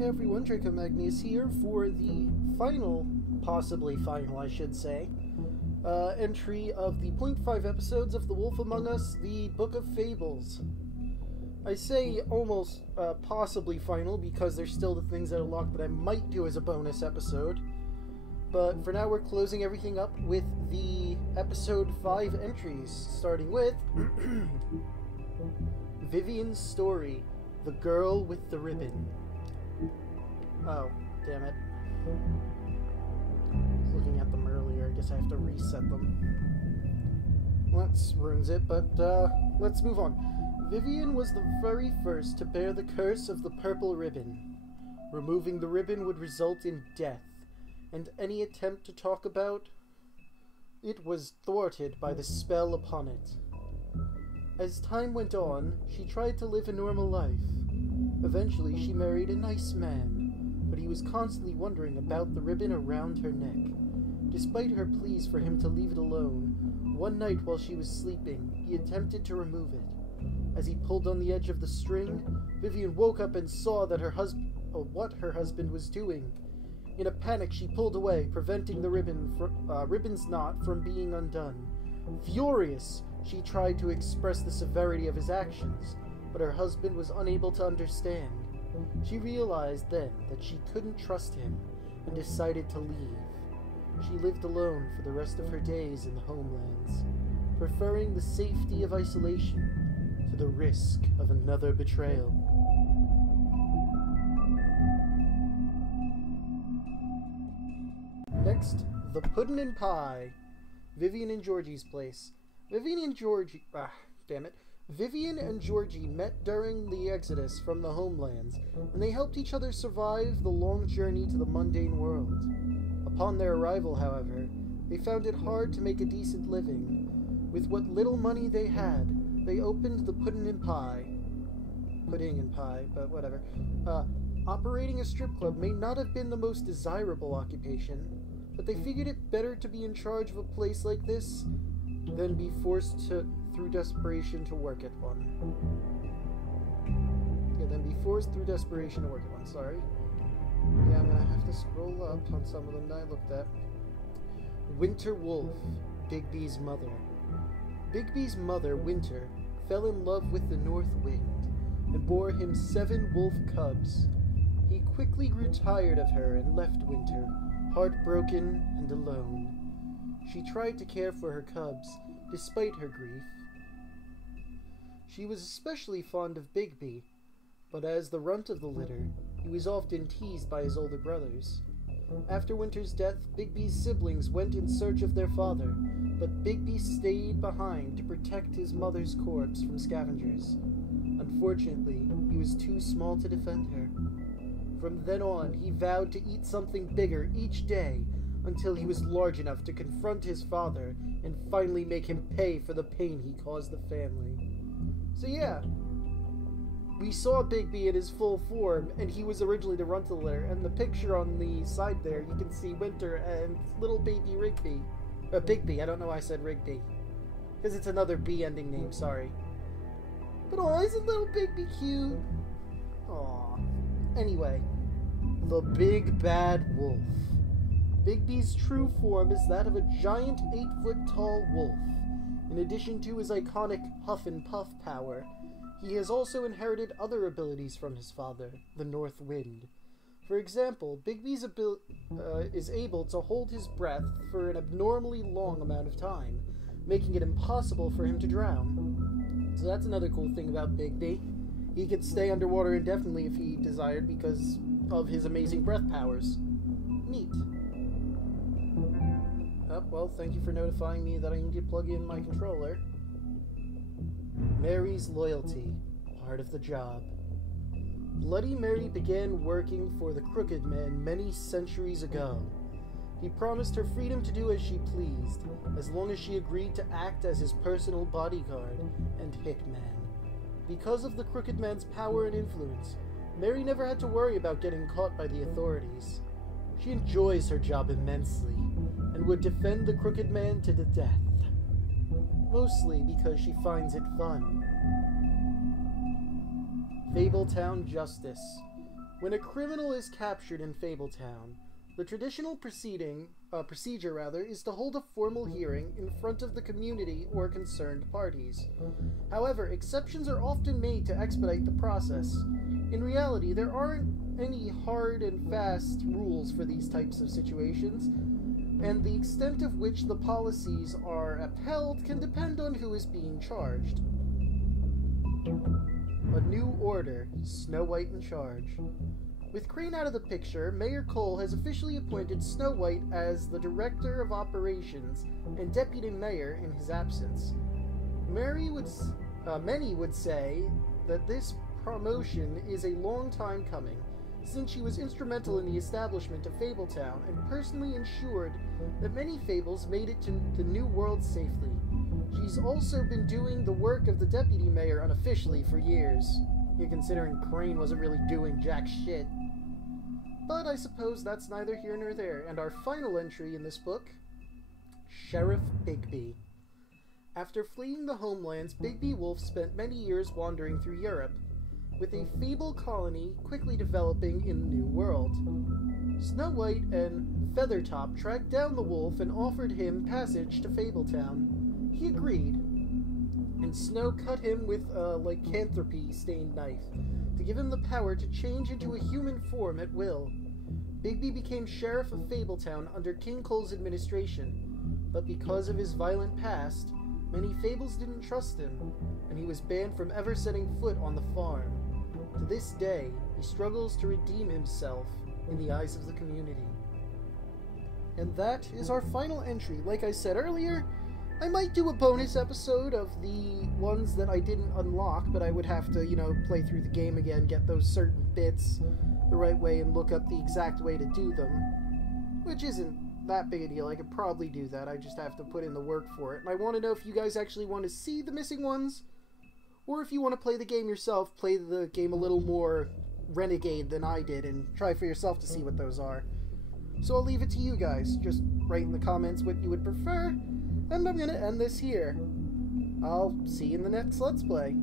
Hey everyone, Draco Magnius here for the final, possibly final I should say, entry of the .5 episodes of The Wolf Among Us, the Book of Fables. I say almost possibly final because there's still the things that are locked that I might do as a bonus episode. But for now we're closing everything up with the episode 5 entries, starting with Vivian's story, The Girl with the Ribbon. Oh, damn it. I was looking at them earlier, I guess I have to reset them. Well, that ruins it, but let's move on. Vivian was the very first to bear the curse of the purple ribbon. Removing the ribbon would result in death, and any attempt to talk about it was thwarted by the spell upon it. As time went on, she tried to live a normal life. Eventually, she married a nice man, but he was constantly wondering about the ribbon around her neck. Despite her pleas for him to leave it alone, one night while she was sleeping, he attempted to remove it. As he pulled on the edge of the string, Vivian woke up and saw that what her husband was doing. In a panic, she pulled away, preventing the ribbon's knot from being undone. Furious, she tried to express the severity of his actions, but her husband was unable to understand. She realized then that she couldn't trust him and decided to leave. She lived alone for the rest of her days in the homelands, preferring the safety of isolation to the risk of another betrayal. Next, the Puddin' and Pie. Vivian and Georgie's place. Vivian and Georgie met during the exodus from the homelands, and they helped each other survive the long journey to the mundane world. Upon their arrival, however, they found it hard to make a decent living. With what little money they had, they opened the Puddin' and Pie. Pudding and pie, but whatever. Operating a strip club may not have been the most desirable occupation, but they figured it better to be in charge of a place like this than be forced through desperation to work at one. Sorry. Yeah, I'm gonna have to scroll up on some of them that I looked at. Winter Wolf, Bigby's mother. Bigby's mother, Winter, fell in love with the North Wind and bore him 7 wolf cubs. He quickly grew tired of her and left Winter, heartbroken and alone. She tried to care for her cubs, despite her grief. She was especially fond of Bigby, but as the runt of the litter, he was often teased by his older brothers. After Winter's death, Bigby's siblings went in search of their father, but Bigby stayed behind to protect his mother's corpse from scavengers. Unfortunately, he was too small to defend her. From then on, he vowed to eat something bigger each day until he was large enough to confront his father and finally make him pay for the pain he caused the family. So yeah, we saw Bigby in his full form, and he was originally the runt of the litter, and the picture on the side there, you can see Winter and little baby Rigby. Bigby, I don't know why I said Rigby. Because it's another B ending name, sorry. But aw, isn't little Bigby cute? Aw. Anyway, the Big Bad Wolf. Bigby's true form is that of a giant 8-foot-tall wolf. In addition to his iconic huff and puff power, he has also inherited other abilities from his father, the North Wind. For example, Bigby is able to hold his breath for an abnormally long amount of time, making it impossible for him to drown. So that's another cool thing about Bigby. He could stay underwater indefinitely if he desired because of his amazing breath powers. Neat. Oh, well, thank you for notifying me that I need to plug in my controller. Mary's loyalty, part of the job. Bloody Mary began working for the Crooked Man many centuries ago. He promised her freedom to do as she pleased, as long as she agreed to act as his personal bodyguard and hitman. Because of the Crooked Man's power and influence, Mary never had to worry about getting caught by the authorities. She enjoys her job immensely, and would defend the Crooked Man to the death. Mostly because she finds it fun. Fabletown Justice. When a criminal is captured in Fabletown, the traditional procedure is to hold a formal hearing in front of the community or concerned parties. However, exceptions are often made to expedite the process. In reality, there aren't any hard and fast rules for these types of situations, and the extent of which the policies are upheld can depend on who is being charged. A new order, Snow White in charge. With Crane out of the picture, Mayor Cole has officially appointed Snow White as the Director of Operations and Deputy Mayor in his absence. Many would say that this promotion is a long time coming, since she was instrumental in the establishment of Fabletown and personally ensured that many fables made it to the New World safely. She's also been doing the work of the Deputy Mayor unofficially for years, considering Crane wasn't really doing jack shit. But I suppose that's neither here nor there, and our final entry in this book, Sheriff Bigby. After fleeing the homelands, Bigby Wolf spent many years wandering through Europe, with a fable colony quickly developing in the New World. Snow White and Feathertop tracked down the wolf and offered him passage to Fabletown. He agreed, and Snow cut him with a lycanthropy-stained knife to give him the power to change into a human form at will. Bigby became Sheriff of Fabletown under King Cole's administration, but because of his violent past, many fables didn't trust him, and he was banned from ever setting foot on the farm. To this day, he struggles to redeem himself in the eyes of the community. And that is our final entry. Like I said earlier, I might do a bonus episode of the ones that I didn't unlock, but I would have to, play through the game again, get those certain bits the right way, and look up the exact way to do them. Which isn't that big a deal. I could probably do that. I just have to put in the work for it. And I want to know if you guys actually want to see the missing ones, or if you want to play the game yourself, play the game a little more renegade than I did, and try for yourself to see what those are. So I'll leave it to you guys. Just write in the comments what you would prefer, and I'm going to end this here. I'll see you in the next Let's Play.